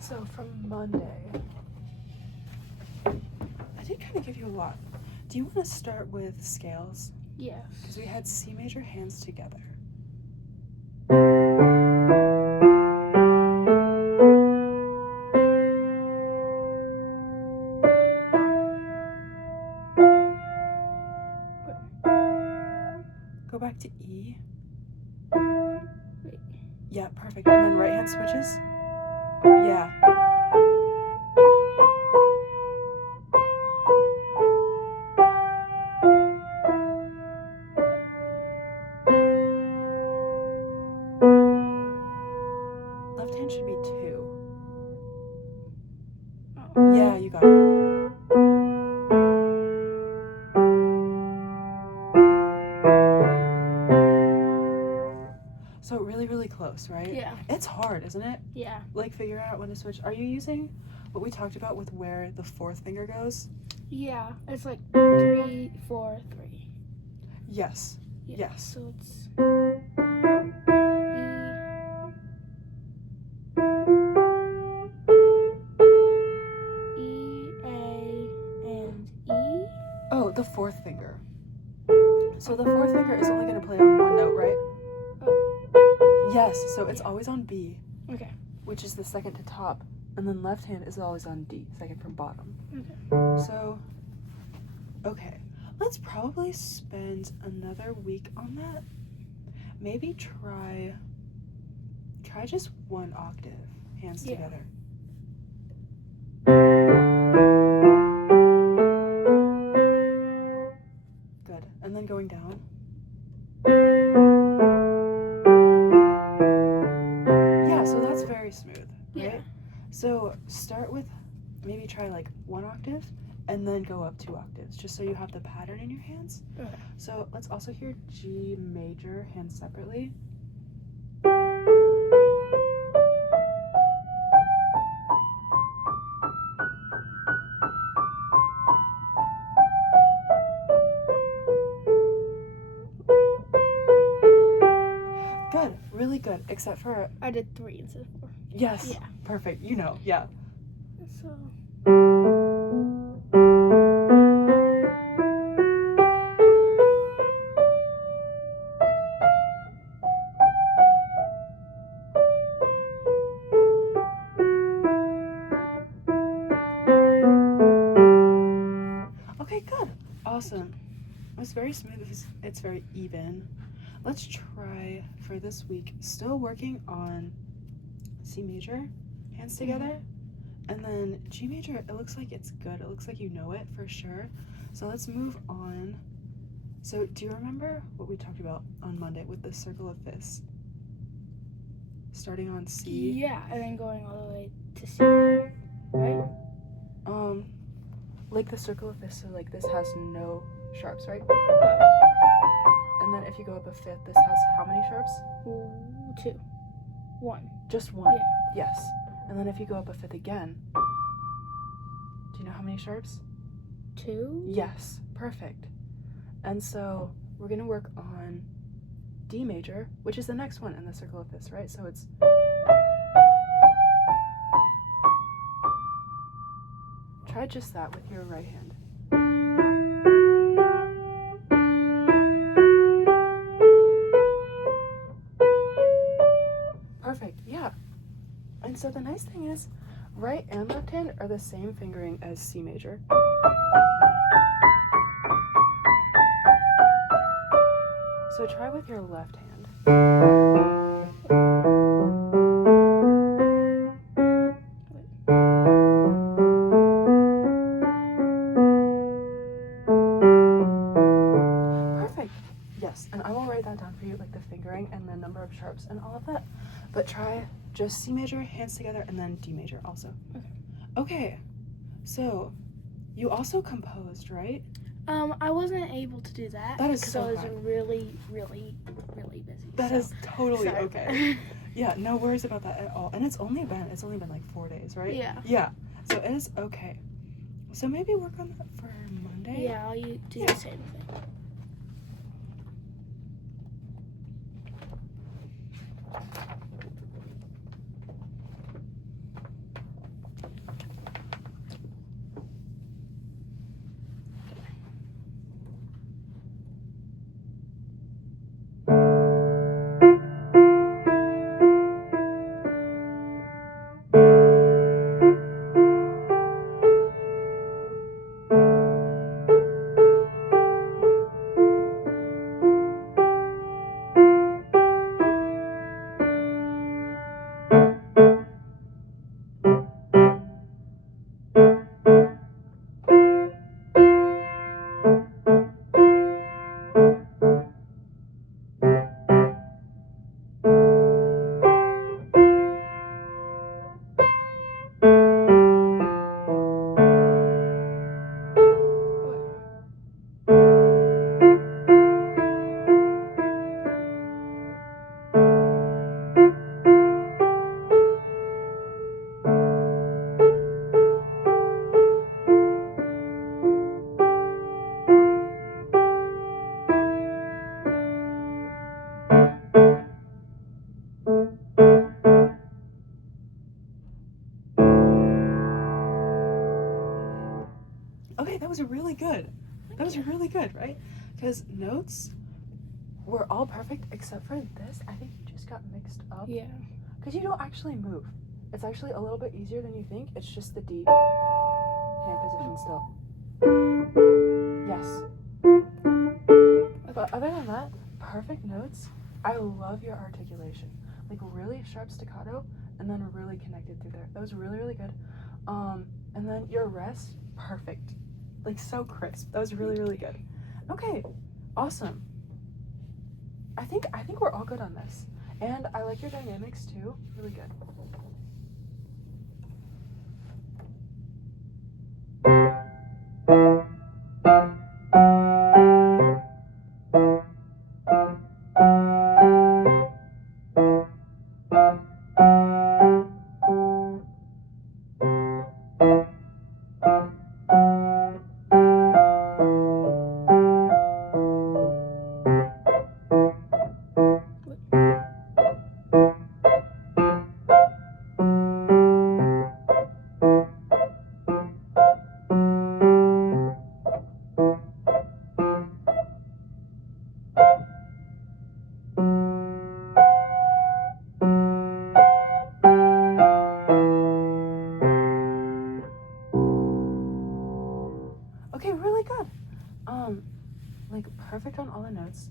So from Monday, I did kind of give you a lot. Do you want to start with scales? Yes. Because we had C major hands together. Go back to E. Wait. Yeah, perfect. And then right hand switches. Yeah. Left hand should be 2. Oh. Yeah, you got it. So really, really close, right? Yeah. It's hard, isn't it? Yeah. Like figuring out when to switch. Are you using what we talked about with where the 4th finger goes? Yeah. It's like 3, 4, 3. Yes. Yeah. Yes. So it's E, A, and E. Oh, the 4th finger. So the 4th finger is only going to play on one note, right? Oh. Yes, so it's Yeah. always on B, Okay. which is the second to top, and then left hand is always on D, second from bottom. Okay. So, okay, let's probably spend another week on that. Maybe try just 1 octave, hands Yeah. together. Good, and then going down. Yeah, so that's very smooth, right? Yeah. So start with, maybe try like 1 octave, and then go up 2 octaves, just so you have the pattern in your hands. Okay. So let's also hear G major, hands separately. Good, really good, except for, I did 3 instead of 4. yes, Yeah. perfect, you know, yeah. So. Okay, good, awesome. It was very smooth, it's very even. Let's try for this week, still working on C major, hands together, and then G major, it looks like it's good. It looks like you know it for sure. So let's move on. So do you remember what we talked about on Monday with the circle of fists? Starting on C. Yeah, and then going all the way to C again, right? Like the circle of fists, so like this has no sharps, right? And then if you go up a fifth, this has how many sharps? 2. 1. Just 1. Yeah. Yes. And then if you go up a fifth again, do you know how many sharps? 2? Yes. Perfect. And so we're going to work on D major, which is the next one in the circle of fists, right? So it's... Try just that with your right hand. Perfect, yeah. And so the nice thing is, right and left hand are the same fingering as C major. So try with your left hand. Perfect. Yes, and I will write that down for you, like the fingering and the number of sharps and all of that. But try just C major, hands together, and then D major also. Okay. So you also composed, right? I wasn't able to do that. That is because so I was fine. really, really, really busy. That is totally sorry. okay. Yeah, no worries about that at all. And it's only been like 4 days, right? Yeah. Yeah. So it is okay. So maybe work on that for Monday. Yeah, I'll do the same thing. was really good. That was really good, right? Because notes were all perfect except for this. I think you just got mixed up. Yeah. Because you don't actually move. It's actually a little bit easier than you think. It's just the D. Hand position still. Yes. But other than that, perfect notes. I love your articulation. Like really sharp staccato and then really connected through there. That was really, really good. And then your rest, perfect. Like so crisp. That was really, really good. Okay, awesome. I think we're all good on this. And I like your dynamics too. Really good. Okay, really good. Like perfect on all the notes.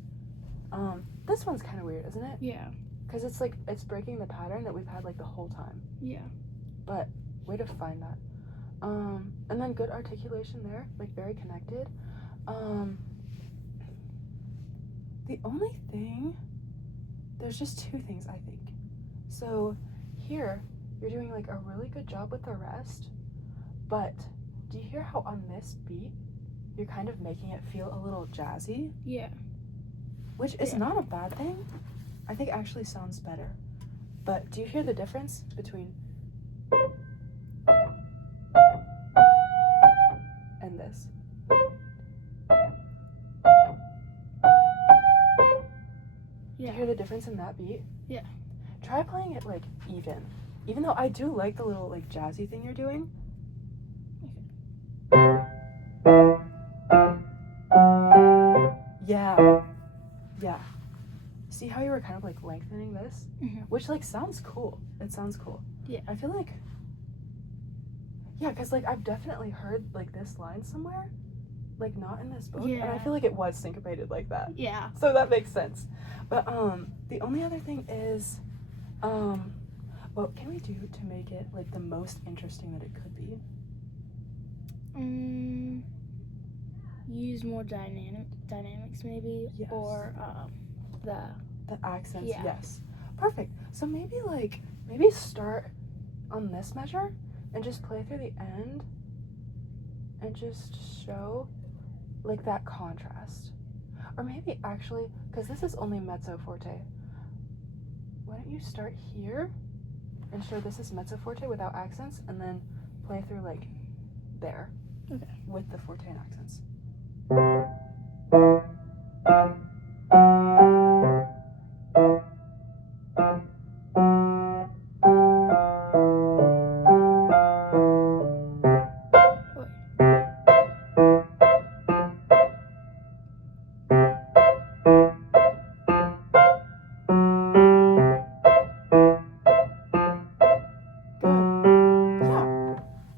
This one's kind of weird, isn't it? Yeah. Because it's like, it's breaking the pattern that we've had like the whole time. Yeah. But way to find that. And then good articulation there, like very connected. The only thing, there's just two things I think. So here, you're doing like a really good job with the rest, but do you hear how on this beat, you're kind of making it feel a little jazzy? Yeah. Which is not a bad thing. I think actually sounds better. But do you hear the difference between and this? Do you hear the difference in that beat? Yeah. Try playing it like even. Even though I do like the little like jazzy thing you're doing. Yeah. Yeah. See how you were kind of like lengthening this? Mm-hmm. Which like sounds cool. It sounds cool. Yeah. I feel like, yeah, because like I've definitely heard like this line somewhere, like not in this book, and I feel like it was syncopated like that. Yeah. So that makes sense. But the only other thing is, what can we do to make it like the most interesting that it could be? Use more dynamics maybe, Yes. or the accents. Yeah. Yes. Perfect. So maybe start on this measure and just play through the end and just show like that contrast. Or maybe actually, because this is only mezzo forte, why don't you start here and show this is mezzo forte without accents and then play through like there. Okay. With the forte and accents.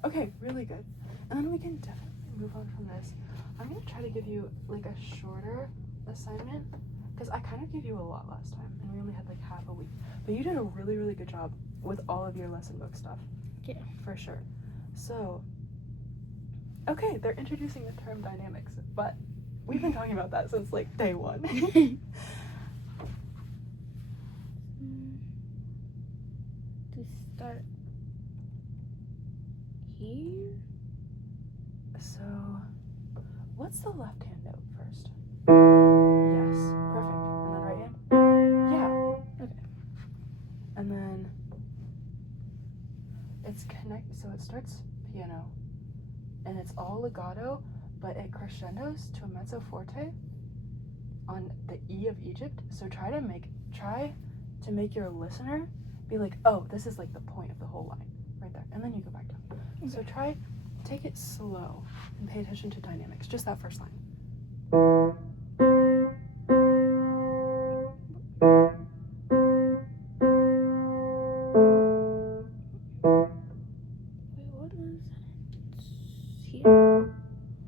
Okay, really good. And then we can definitely move on from this. I'm going to try to give you like a shorter assignment because I kind of gave you a lot last time and we only had like half a week. But you did a really, really good job with all of your lesson book stuff. Yeah. For sure. So, okay, they're introducing the term dynamics, but we've been talking about that since like day one. To start here. So, what's the left hand note first? Yes, perfect. And then right hand? Yeah. Okay. And then it's so it starts piano and it's all legato, but it crescendos to a mezzo forte on the E of Egypt. So try to make your listener be like, oh, this is like the point of the whole line right there, and then you go back down. Okay. So try take it slow and pay attention to dynamics. Just that first line. Wait, what is it? Here?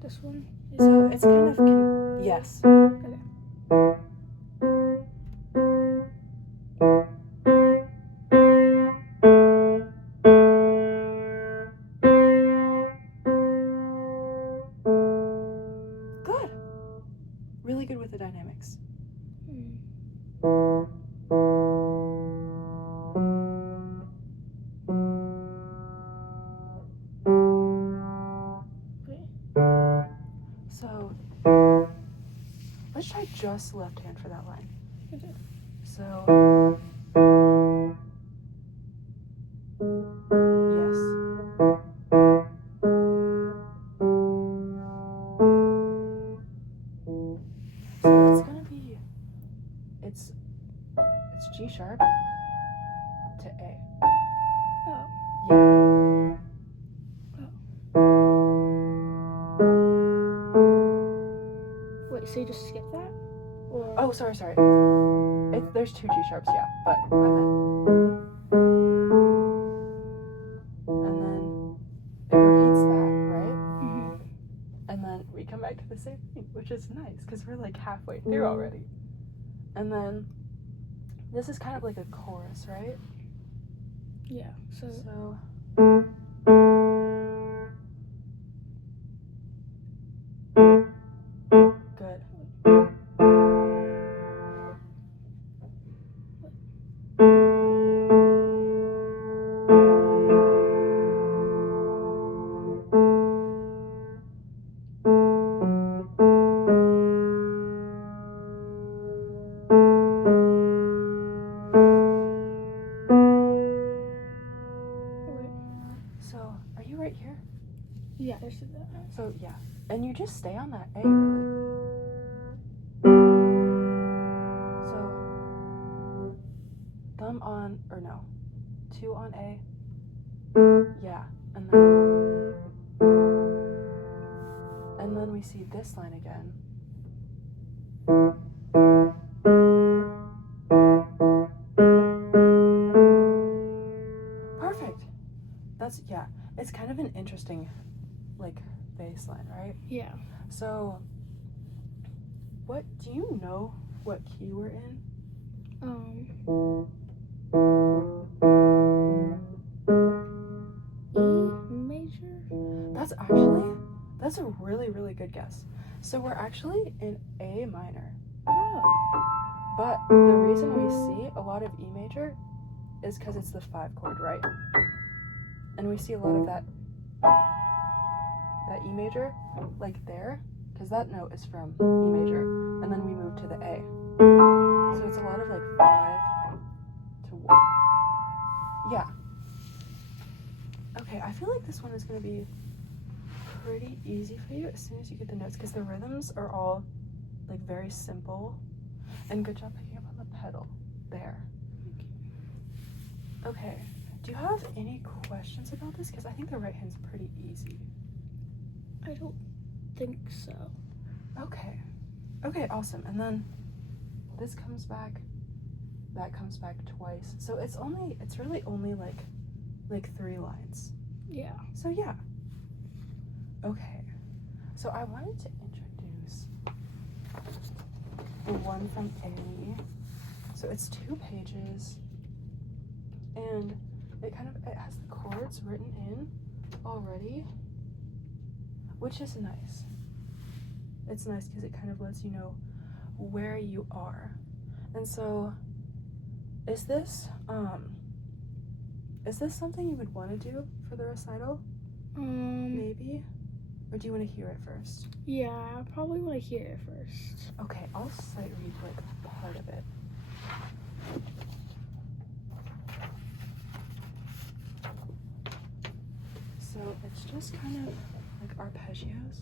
This one? So it's kind of yes. Okay. Good. Really good with the dynamics. So let's try just left hand for that line. Okay. So yes. So it's gonna be it's G sharp to A. Oh. Yeah. Wait, so you just skip that? Or Oh, sorry. There's two G sharps, yeah, but I meant. And then it repeats that, right? Mhm. And then we come back to the same thing, which is nice because we're like halfway through already. And then this is kind of like a chorus, right? Yeah. So good. wait. So are you right here? Yeah, I should that. So yeah, and you just stay on that A really. So thumb on, or no, 2 on A. Yeah, and then we see this line again. Perfect. Yeah. It's kind of an interesting, like, bass line, right? Yeah. So, do you know what key we're in? E major? That's a really, really good guess. So we're actually in A minor. Oh. But the reason we see a lot of E major is because it's the 5 chord, right? And we see a lot of that E major, like there, because that note is from E major, and then we move to the A. So it's a lot of like 5 to 1. Yeah. Okay, I feel like this one is going to be pretty easy for you as soon as you get the notes, because the rhythms are all like very simple. And good job picking up on the pedal there. Okay, do you have any questions about this? Because I think the right hand's pretty easy. I don't think so. Okay, awesome. And then this comes back, that comes back twice. So it's really only like 3 lines. Yeah. So yeah. Okay. So I wanted to introduce the one from A. So it's 2 pages, and it has the chords written in already, which is nice. It's nice because it kind of lets you know where you are. And so, is this something you would want to do for the recital? Maybe? Or do you want to hear it first? Yeah, I probably want to hear it first. Okay, I'll sight read like part of it. So it's just kind of like arpeggios.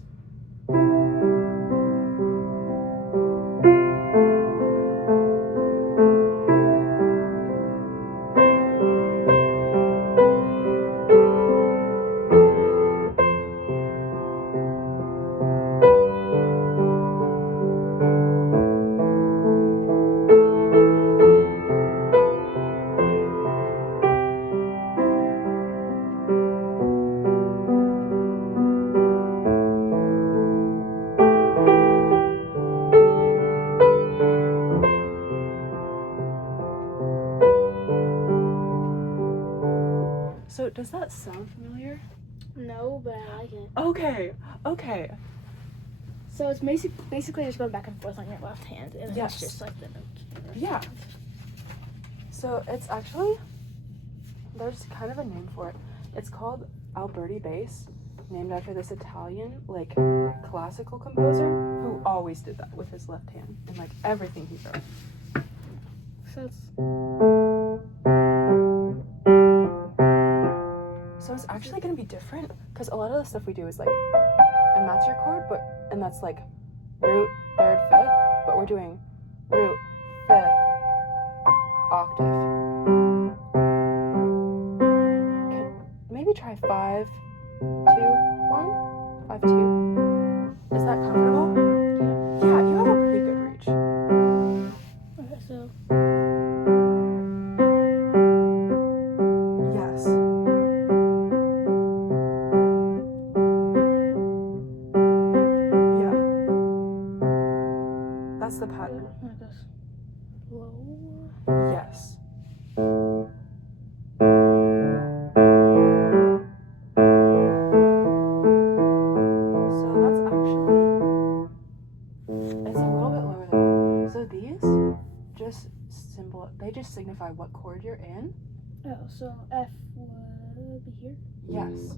So does that sound familiar? No, but I like it. Okay. So it's basically just going back and forth on your left hand, and Yes. it's just like the notes. Yeah. So it's actually, there's kind of a name for it. It's called Alberti bass, named after this Italian, like, classical composer who always did that with his left hand in, like, everything he wrote. So it's So it's actually going to be different, because a lot of the stuff we do is, like, and that's your chord, and that's, like, root, third, fifth, but we're doing root, fifth, octave. Maybe try 5, 2, 1, 5, 2. Is that comfortable? Yeah, you have a pretty good reach. okay. So Yes. Yeah. That's the pattern. like this. Low. Yes. So that's actually, it's a little bit lower than that. So these they just signify what chord you're in. Oh, so F would be here. Yes.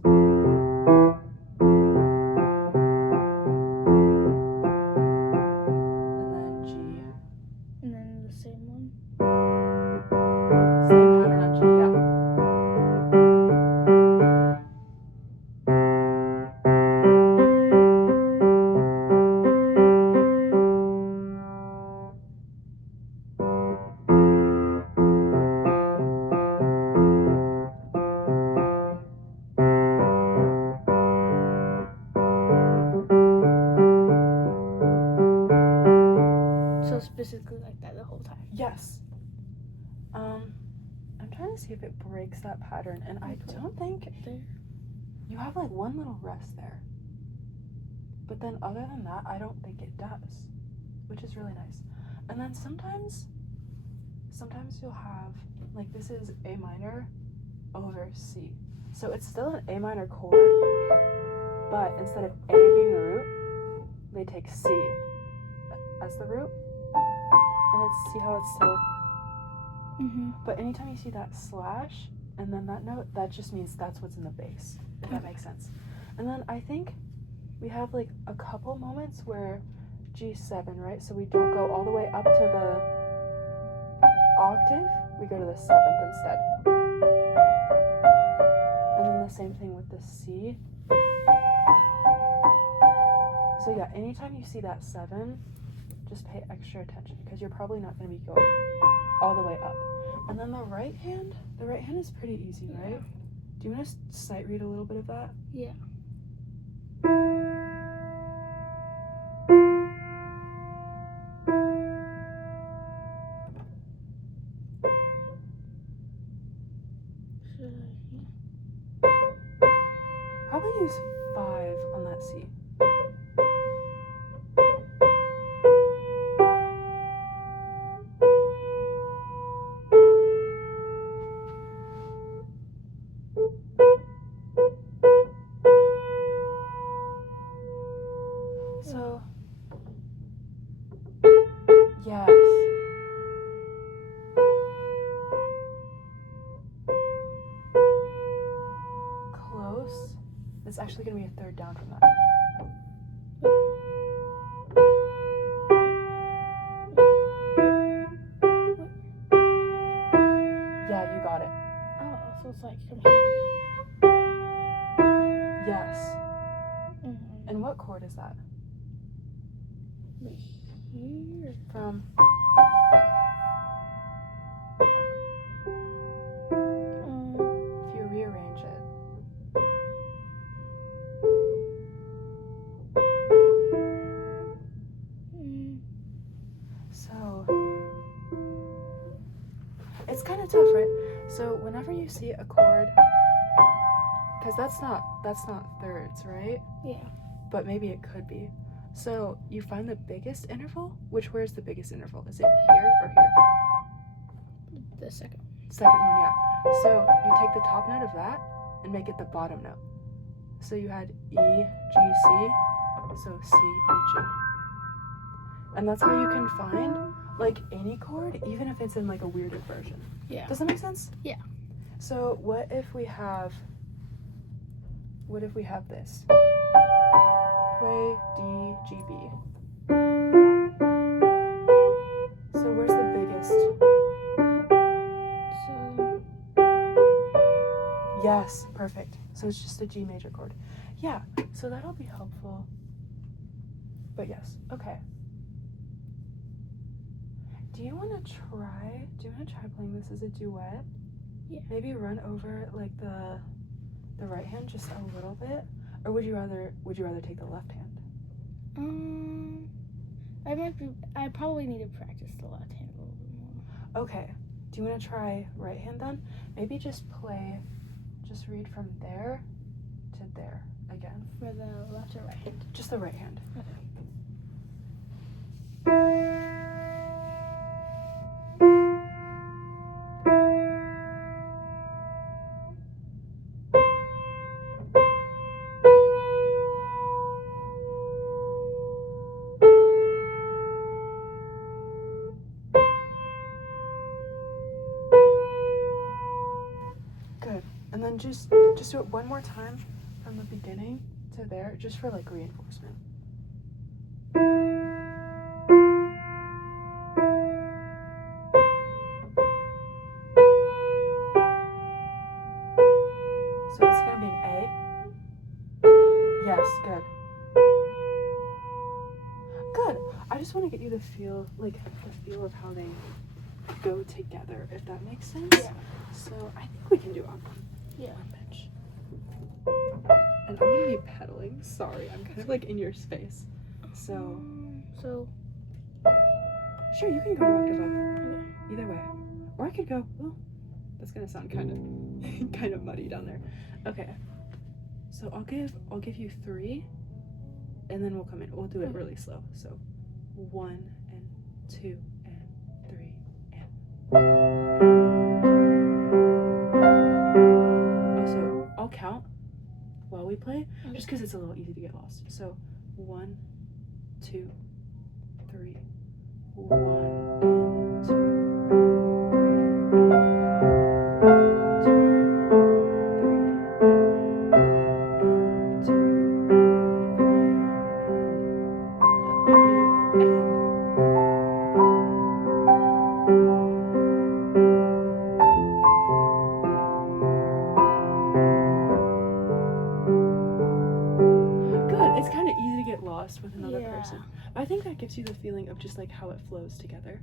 And then G. And then the same one. Same pattern on G, yeah. So it's basically like that the whole time. Yes. I'm trying to see if it breaks that pattern, and I don't think There. you have like one little rest there. But then other than that, I don't think it does, which is really nice. And then sometimes you'll have, like, this is A minor over C. So it's still an A minor chord, but instead of A being the root, they take C as the root. And see how it's still, but anytime you see that slash and then that note, that just means that's what's in the bass, if that makes sense. And then I think we have like a couple moments where G7, right? So we don't go all the way up to the octave, we go to the 7th instead. And then the same thing with the C. So yeah, anytime you see that 7, just pay extra attention, because you're probably not going to be going all the way up. And then the right hand is pretty easy, right? Do you want to sight read a little bit of that? Yeah. Probably use 5 on that C. So, yes. Close. It's actually going to be a third down from that. Yeah, you got it. Oh, so it's like from here. Yes. And what chord is that? Here. From? If you rearrange it. So, it's kind of tough, right? So whenever you see a chord, because that's not thirds, right? Yeah. But maybe it could be. So you find the biggest interval. Where's the biggest interval? Is it here or here? The second. Second one, yeah. So you you take the top note of that and make it the bottom note. So you had E, G, C, so C, E, G. And that's how you can find like any chord, even if it's in like a weirded version. Yeah. Does that make sense? Yeah. So what if we have this? Play D, G, B. So where's the biggest? So. Yes, perfect. So it's just a G major chord. Yeah, so that'll be helpful. But yes, okay. Do you want to try playing this as a duet? Yeah. Maybe run over like the right hand just a little bit, or would you rather take the left hand? I probably need to practice the left hand a little bit more. Okay. Do you want to try right hand then? Maybe just read from there to there again. For the left or right hand? Just the right hand. Okay. Good. And then just do it one more time from the beginning to there, just for like reinforcement. So it's gonna be an A. Yes, good. Good. I just want to get you the feel of how they go together, if that makes sense. Yeah. So I think we can do on Yeah. one bench. And I'm gonna be pedaling. Sorry, I'm kind of like in your space. So sure, you can go to octave up. Either way, or I could go. Well, that's gonna sound kind of muddy down there. Okay. So I'll give you 3, and then we'll come in. We'll do it really slow. So 1 and 2 and 3 and. Also, I'll count while we play, just because it's a little easy to get lost. So 1, 2, 3, 1 and 2. With another person. I think that gives you the feeling of just like how it flows together.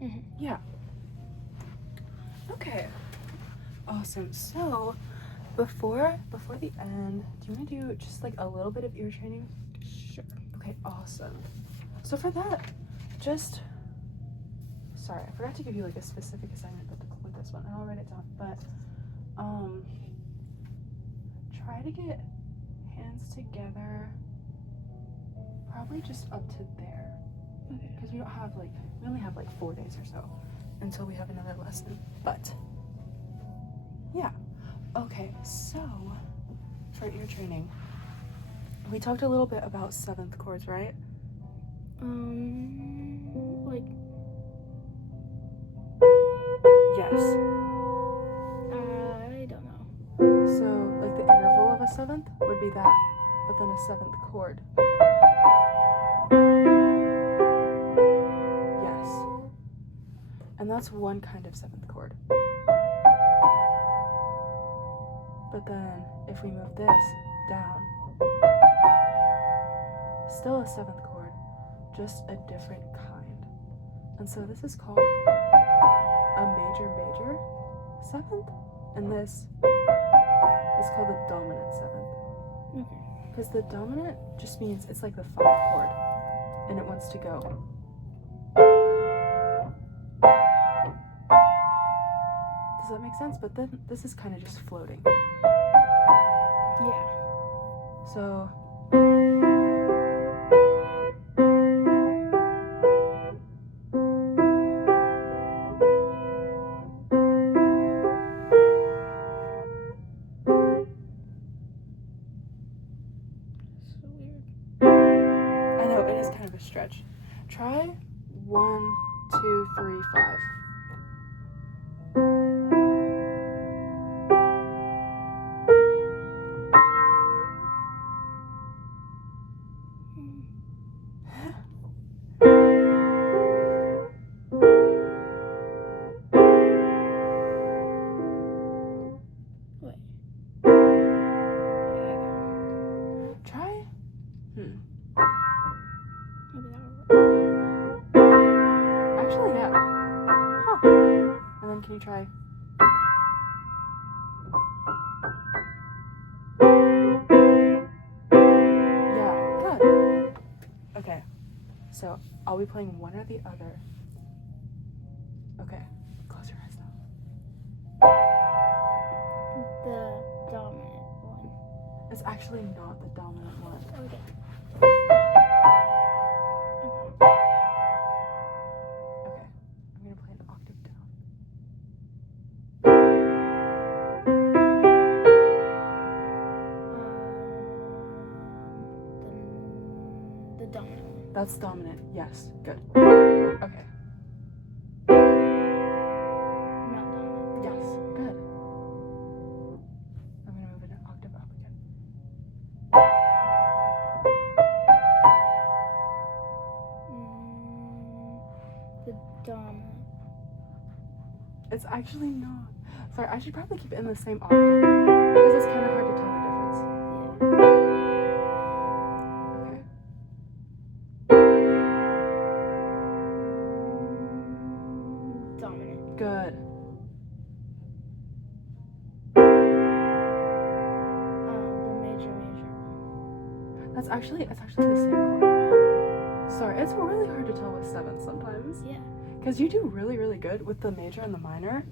Mm-hmm. Yeah. Okay. Awesome. So before the end, do you want to do just like a little bit of ear training? Sure. Okay, awesome. So for that, sorry, I forgot to give you like a specific assignment with this one, and I'll write it down. But try to get hands together. Probably just up to there, because we only have like 4 days or so until we have another lesson. But yeah, okay. So for ear training, we talked a little bit about 7th chords, right? Like. Yes. I don't know. So like the interval of a 7th would be that, but then a 7th chord. Yes. And that's one kind of 7th chord. But then if we move this down, still a 7th chord, just a different kind. And so this is called a major 7th, and this is called the dominant 7th. Okay. Because the dominant just means it's like the 5th chord, and it wants to go. Does that make sense? But then this is kind of just floating. Yeah. So stretch. Try 1, 2, 3, 5. Try. Maybe that'll work. Actually, yeah. Huh. And then can you try? Yeah, good. Okay. So I'll be playing one or the other. Okay. Close your eyes now. The dominant one. It's actually not the dominant one. Okay. Okay. I'm gonna play an octave down. The dominant one. That's dominant. Yes. Good. Okay. Not dominant. Yes. Good. I'm gonna move it an octave up again. The dominant. It's actually not. Sorry, I should probably keep it in the same octave because it's kind of hard to tell the difference. Okay. Dominant. Good. The major. It's actually the same chord. Sorry, it's really hard to tell with sevenths sometimes. Yeah. Because you do really, really good with the major and the minor.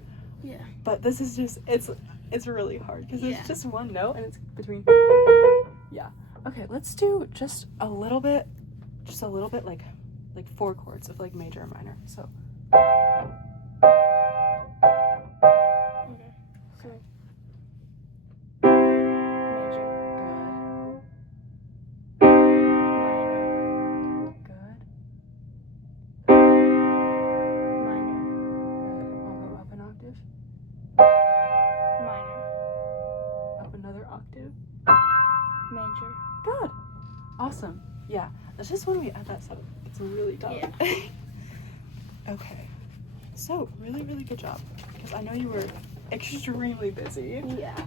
Yeah. But this is just, it's really hard because Yeah. it's just one note and it's between. Yeah. Okay, let's do just a little bit like 4 chords of like major and minor. So. Okay. So. Major. Good. Minor. Good. I'll go up an octave. Minor. Up another octave. Major. Good. Awesome. Yeah. It's just when we add that stuff, it's really tough. Yeah. Okay. So, really, really good job. Because I know you were extremely busy. Yeah.